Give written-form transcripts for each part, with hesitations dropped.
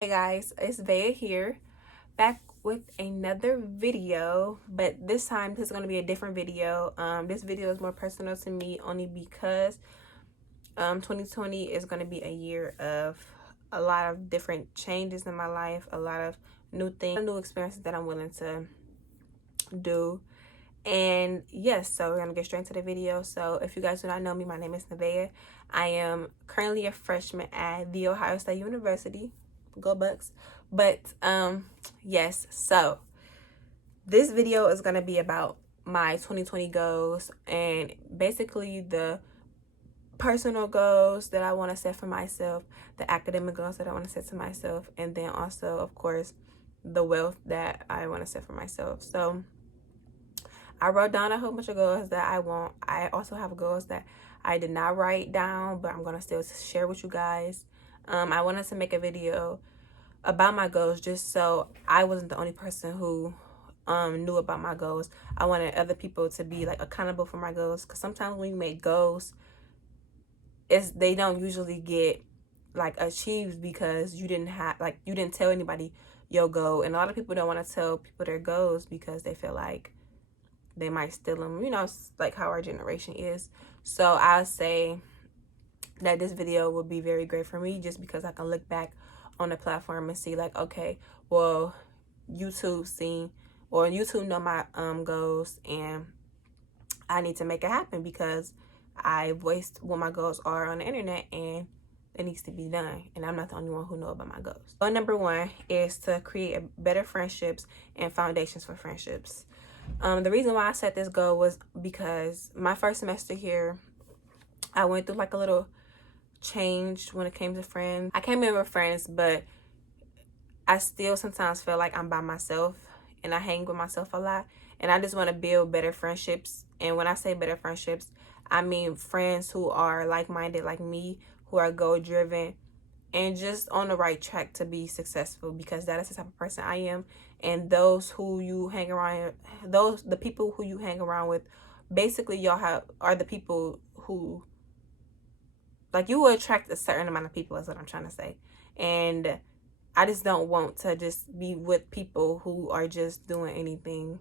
Hey guys, it's Bea here, back with another video, but this time this is going to be a different video. This video is more personal to me only because 2020 is going to be a year of a lot of different changes in my life, a lot of new things, new experiences that I'm willing to do. And yes, so we're gonna get straight into the video. So if you guys do not know me, my name is Nevaeh. I am currently a freshman at The Ohio State University. Go Bucks. But yes, so this video is gonna be about my 2020 goals and basically the personal goals that I want to set for myself, the academic goals that I want to set to myself, and then also, of course, the wealth that I want to set for myself. So I wrote down a whole bunch of goals that I want. I also have goals that I did not write down, but I'm going to still share with you guys. I wanted to make a video about my goals just so I wasn't the only person who knew about my goals. I wanted other people to be like accountable for my goals, because sometimes when you make goals, they don't usually get like achieved because you didn't tell anybody your goal. And a lot of people don't want to tell people their goals because they feel like they might steal them, like how our generation is. So I'll say that this video will be very great for me just because I can look back on the platform and see like, okay, well, YouTube know my goals, and I need to make it happen because I voiced what my goals are on the internet, and it needs to be done, and I'm not the only one who know about my goals. Goal number one is to create better friendships and foundations for friendships. The reason why I set this goal was because my first semester here, I went through like a little change when it came to friends. I came in with friends, but I still sometimes feel like I'm by myself and I hang with myself a lot. And I just want to build better friendships. And when I say better friendships, I mean friends who are like-minded like me, who are goal-driven, and just on the right track to be successful, because that is the type of person I am. And those who you hang around, the people who you hang around with, basically are the people who, like, you will attract a certain amount of people, is what I'm trying to say. And I just don't want to just be with people who are just doing anything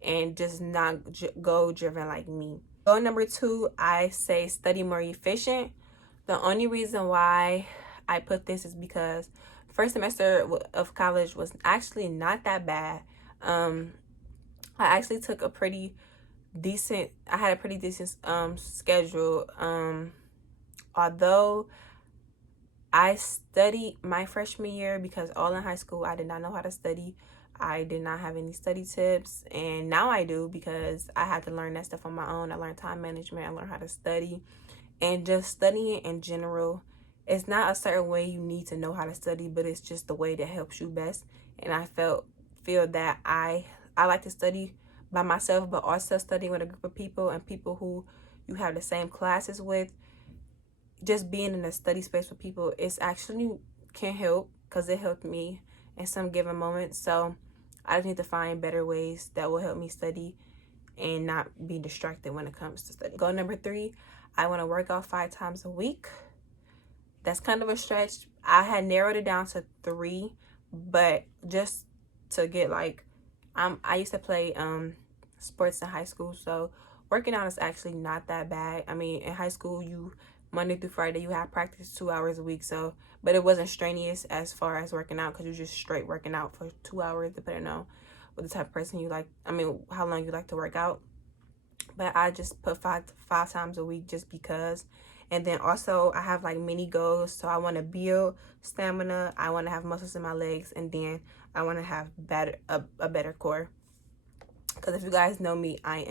and just not goal driven like me. Goal number two, I say study more efficient. The only reason why I put this is because first semester of college was actually not that bad. I actually took a pretty decent, I had a pretty decent schedule. Although I studied my freshman year, because all in high school I did not know how to study. I did not have any study tips, and now I do because I had to learn that stuff on my own. I learned time management, I learned how to study, and just studying in general. It's not a certain way you need to know how to study, but it's just the way that helps you best. And I feel that I like to study by myself, but also studying with a group of people and people who you have the same classes with. Just being in a study space with people, it's actually can help, because it helped me in some given moments. So I just need to find better ways that will help me study and not be distracted when it comes to study. Goal number three, I want to work out 5 times a week. That's kind of a stretch. I had narrowed it down to 3, but just to get like, I used to play sports in high school, so working out is actually not that bad. I mean, in high school, Monday through Friday, you have practice 2 hours a week. So, but it wasn't strenuous as far as working out, because you're just straight working out for 2 hours, depending on what the type of person you like. I mean, how long you like to work out. But I just put five times a week just because. And then also I have like mini goals. So I want to build stamina. I want to have muscles in my legs, and then I want to have a better core. Because if you guys know me, I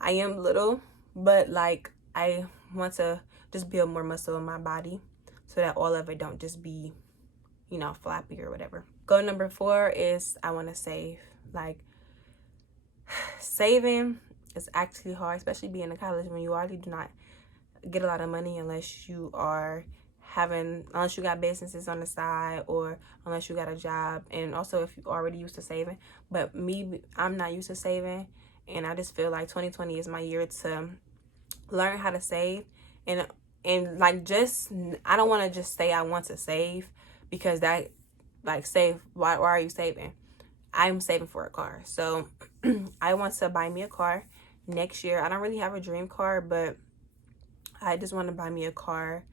am little, but like I want to just build more muscle in my body so that all of it don't just be, flappy or whatever. Goal number 4 is I want to save. Like, saving is actually hard, especially being in college when you already do not get a lot of money unless you got businesses on the side, or unless you got a job, and also if you already used to saving. But me, I'm not used to saving, and I just feel like 2020 is my year to learn how to save. And like, just, I don't want to just say I want to save, because that like save. Why are you saving? I'm saving for a car. So I want to buy me a car next year. I don't really have a dream car, but I just want to buy me a car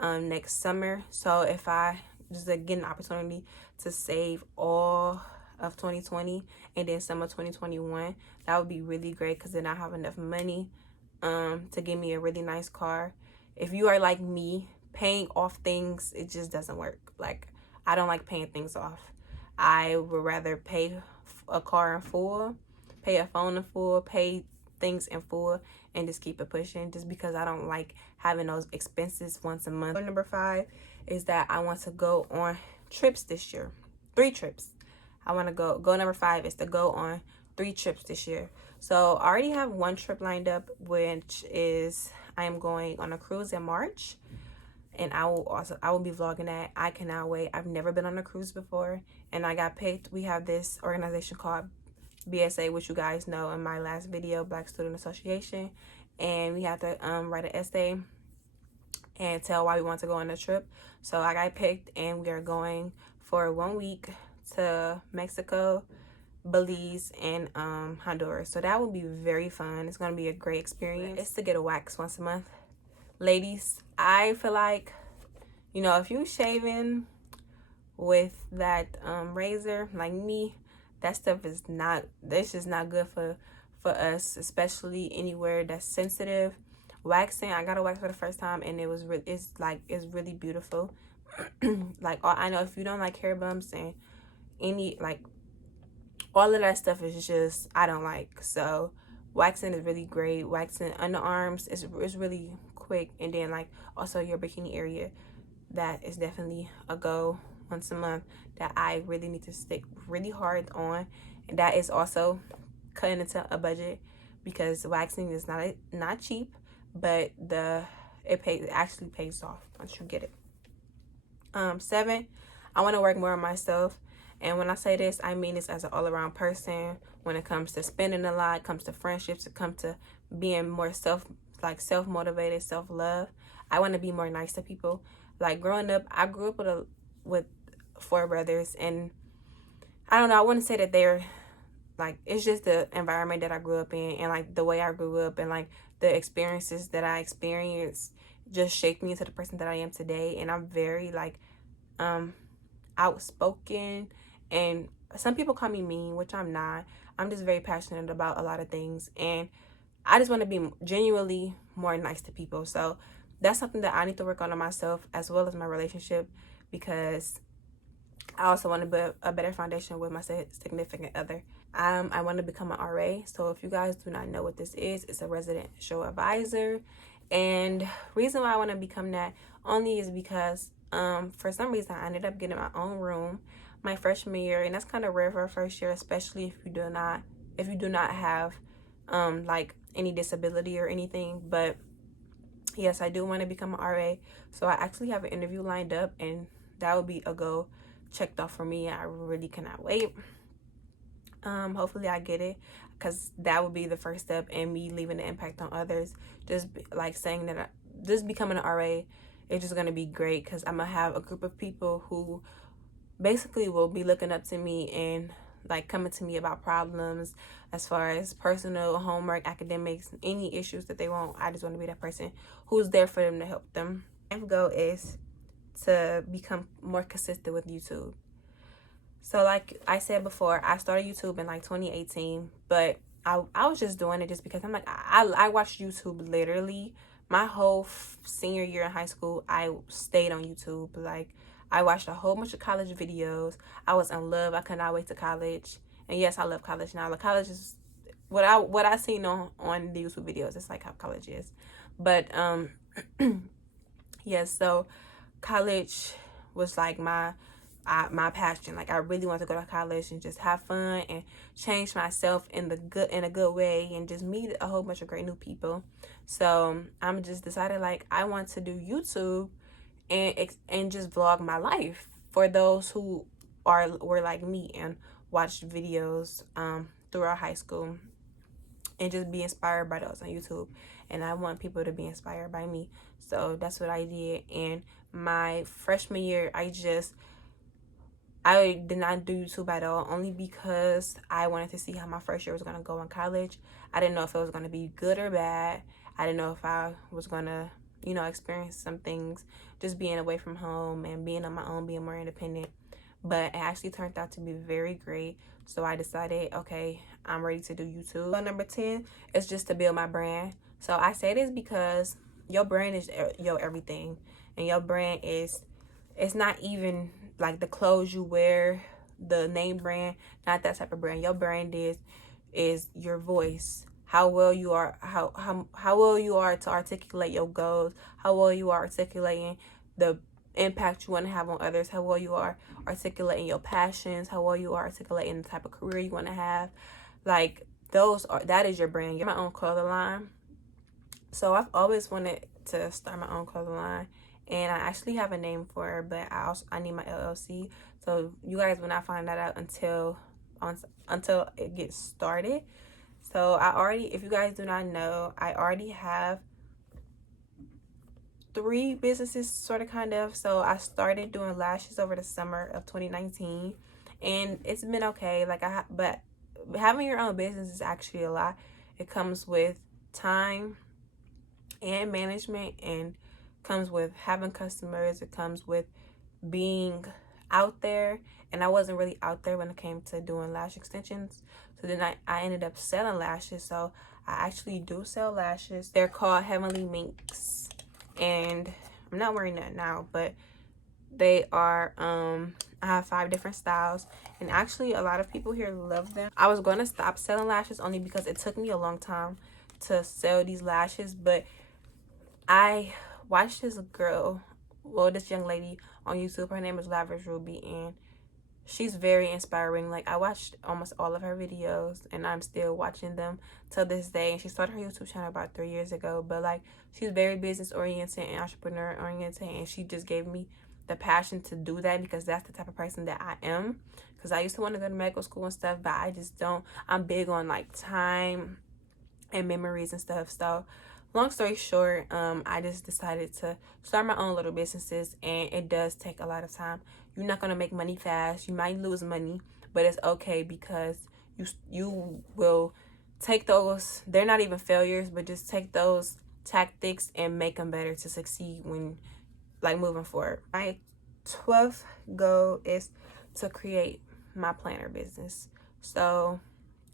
next summer. So if I just get an opportunity to save all of 2020 and then some of 2021, that would be really great, because then I have enough money to give me a really nice car. If you are like me, paying off things, it just doesn't work. Like, I don't like paying things off. I would rather pay a car in full, pay a phone in full, pay things in full, and just keep it pushing, just because I don't like having those expenses once a month. Number 5 is that I want to go on trips this year. 3 trips. I want to go number 5 is to go on 3 trips this year. So I already have 1 trip lined up, which is I am going on a cruise in March. And I will be vlogging that. I cannot wait. I've never been on a cruise before, and I got picked. We have this organization called BSA, which you guys know in my last video, Black Student Association, and we have to write an essay and tell why we want to go on the trip. So I got picked, and we are going for 1 week to Mexico, Belize, and Honduras. So that will be very fun. It's going to be a great experience. It's to get a wax once a month. Ladies, I feel like, you know, if you shaving with that razor like me, that stuff is not, that's just not good for us, especially anywhere that's sensitive. Waxing, I got a wax for the first time, and it's really beautiful. Like, I know if you don't like hair bumps and any, like, all of that stuff is just, I don't like. So waxing is really great. Waxing underarms is really quick. And then, like, also your bikini area, that is definitely a go once a month that I really need to stick really hard on. And that is also cutting into a budget, because waxing is not cheap, but it actually pays off once you get it. 7, I want to work more on myself. And when I say this, I mean this as an all-around person. When it comes to spending a lot, it comes to friendships, it comes to being more self-motivated, self-love. I want to be more nice to people. Like, growing up, I grew up with 4 brothers, and I don't know, I wouldn't say that they're, like, it's just the environment that I grew up in, and, like, the way I grew up, and, like, the experiences that I experienced just shaped me into the person that I am today. And I'm very, like, outspoken, and some people call me mean, which I'm not. I'm just very passionate about a lot of things, and I just want to be genuinely more nice to people. So that's something that I need to work on myself, as well as my relationship, because I also want to build a better foundation with my significant other. I want to become an RA. So if you guys do not know what this is, it's a residential advisor. And reason why I want to become that only is because for some reason I ended up getting my own room my freshman year, and that's kind of rare for a first year, especially if you do not have like any disability or anything. But yes, I do want to become an RA. So I actually have an interview lined up, and that would be a goal checked off for me. I really cannot wait. Hopefully I get it, because that would be the first step in me leaving an impact on others. Just like saying that just becoming an RA is just going to be great, because I'm going to have a group of people who basically will be looking up to me and, like, coming to me about problems as far as personal, homework, academics, any issues that they want. I just want to be that person who's there for them to help them. My goal is to become more consistent with YouTube. So like I said before, I started YouTube in like 2018, but I was just doing it just because I'm like, I watched YouTube literally my whole senior year in high school. I stayed on YouTube. Like, I watched a whole bunch of college videos. I was in love. I could not wait to college. And yes, I love college now. Like, college is what I seen on the YouTube videos. It's like how college is. But yes, so college was like my passion. Like, I really want to go to college and just have fun and change myself in a good way, and just meet a whole bunch of great new people. So I'm just decided, like, I want to do YouTube and just vlog my life for those who were like me and watched videos throughout high school, and just be inspired by those on YouTube. And I want people to be inspired by me. So that's what I did. And my freshman year, I just I did not do YouTube at all, only because I wanted to see how my first year was going to go in college. I didn't know if it was going to be good or bad. I didn't know if I was going to, experience some things just being away from home and being on my own, being more independent. But it actually turned out to be very great. So I decided, okay, I'm ready to do YouTube. So number 10 is just to build my brand. So I say this because your brand is your everything. And your brand is, it's not even like the clothes you wear, the name brand, not that type of brand. Your brand is your voice. How well you are, how well you are to articulate your goals, how well you are articulating the impact you want to have on others, how well you are articulating your passions, how well you are articulating the type of career you want to have. Like that is your brand. You're my own clothing line. So I've always wanted to start my own clothing line, and I actually have a name for it, but I need my LLC. So you guys will not find that out until it gets started. So if you guys do not know, I already have 3 businesses, sort of, kind of. So I started doing lashes over the summer of 2019, and it's been okay. But having your own business is actually a lot. It comes with time and management, and comes with having customers. It comes with being out there, and I wasn't really out there when it came to doing lash extensions. So then I ended up selling lashes. So I actually do sell lashes. They're called Heavenly Minks, and I'm not wearing that now, but they are I have 5 different styles, and actually a lot of people here love them. I was going to stop selling lashes only because it took me a long time to sell these lashes, but I watched this young lady on YouTube. Her name is Lavish Ruby, and she's very inspiring. Like, I watched almost all of her videos, and I'm still watching them till this day. And she started her YouTube channel about 3 years ago, but like, she's very business oriented and entrepreneur oriented, and she just gave me the passion to do that, because that's the type of person that I am. Because I used to want to go to medical school and stuff, but I just don't. I'm big on like time and memories and stuff. So long story short, I just decided to start my own little businesses, and it does take a lot of time. You're not going to make money fast. You might lose money, but it's okay, because you will take those, they're not even failures, but just take those tactics and make them better to succeed when, like, moving forward. My 12th goal is to create my planner business. So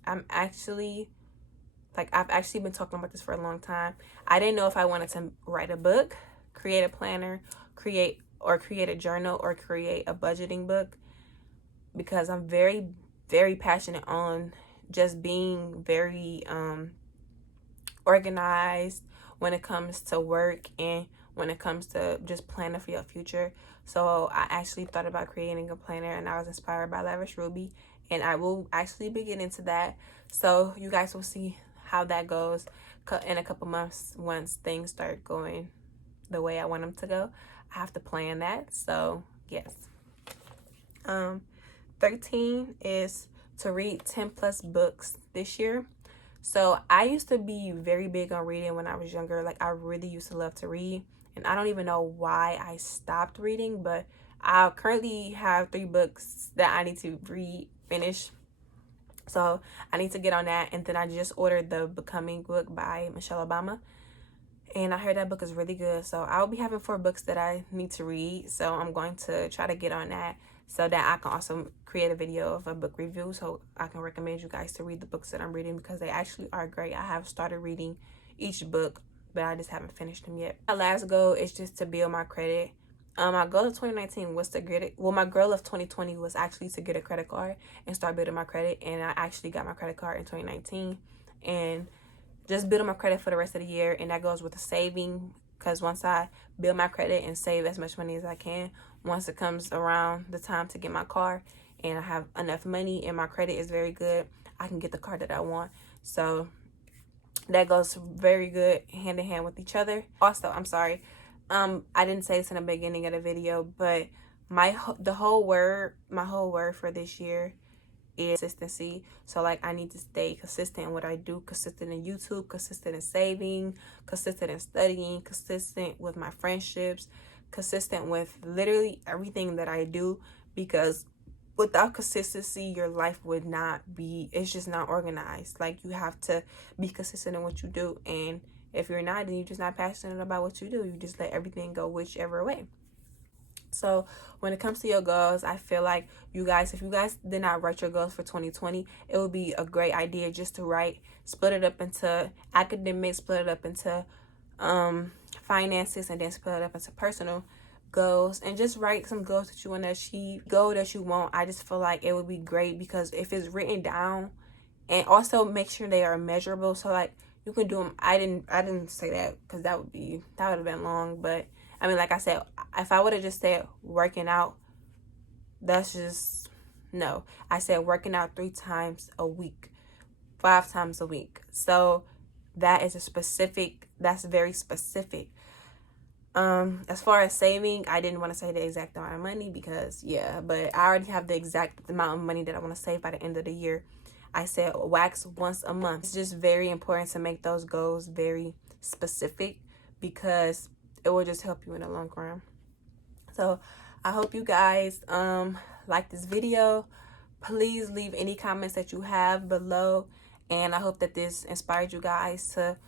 I've actually been talking about this for a long time. I didn't know if I wanted to write a book, create a planner, create a journal, or create a budgeting book, because I'm very, very passionate on just being very organized when it comes to work and when it comes to just planning for your future. So I actually thought about creating a planner, and I was inspired by Lavish Ruby, and I will actually be getting into that. So you guys will see how that goes in a couple months once things start going the way I want them to go. I have to plan that. So yes. 13 is to read 10 plus books this year. So I used to be very big on reading when I was younger. Like, I really used to love to read, and I don't even know why I stopped reading, but I currently have 3 books that I need to finish. So I need to get on that. And then I just ordered the Becoming book by Michelle Obama, and I heard that book is really good. So I'll be having 4 books that I need to read. So I'm going to try to get on that, so that I can also create a video of a book review, so I can recommend you guys to read the books that I'm reading, because they actually are great. I have started reading each book, but I just haven't finished them yet. My last goal is just to build my credit. My goal of 2019 was to get it. Well, my goal of 2020 was actually to get a credit card and start building my credit. And I actually got my credit card in 2019, and just building my credit for the rest of the year. And that goes with the saving, because once I build my credit and save as much money as I can, once it comes around the time to get my car and I have enough money and my credit is very good, I can get the car that I want. So that goes very good hand in hand with each other. Also, I'm sorry, I didn't say this in the beginning of the video, but my whole word for this year is consistency. So like, I need to stay consistent in what I do, consistent in YouTube, consistent in saving, consistent in studying, consistent with my friendships, consistent with literally everything that I do, because without consistency, your life would not be, it's just not organized. Like, you have to be consistent in what you do. And if you're not, then you're just not passionate about what you do. You just let everything go whichever way. So when it comes to your goals, I feel like you guys, if you guys did not write your goals for 2020, it would be a great idea just to split it up into academics, split it up into finances, and then split it up into personal goals, and just write some goals that you want to achieve, goal that you want. I just feel like it would be great, because if it's written down, and also make sure they are measurable. So like, you can do them. I didn't say that because that would have been long, but I mean, like I said, if I would have just said working out, that's just, no. I said working out 3 times a week, 5 times a week. So that's very specific. As far as saving, I didn't want to say the exact amount of money because, yeah, but I already have the exact amount of money that I want to save by the end of the year. I said wax once a month. It's just very important to make those goals very specific, because it will just help you in the long run. So I hope you guys like this video. Please leave any comments that you have below, and I hope that this inspired you guys to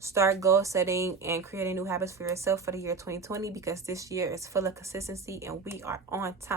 start goal setting and creating new habits for yourself for the year 2020, because this year is full of consistency and we are on time.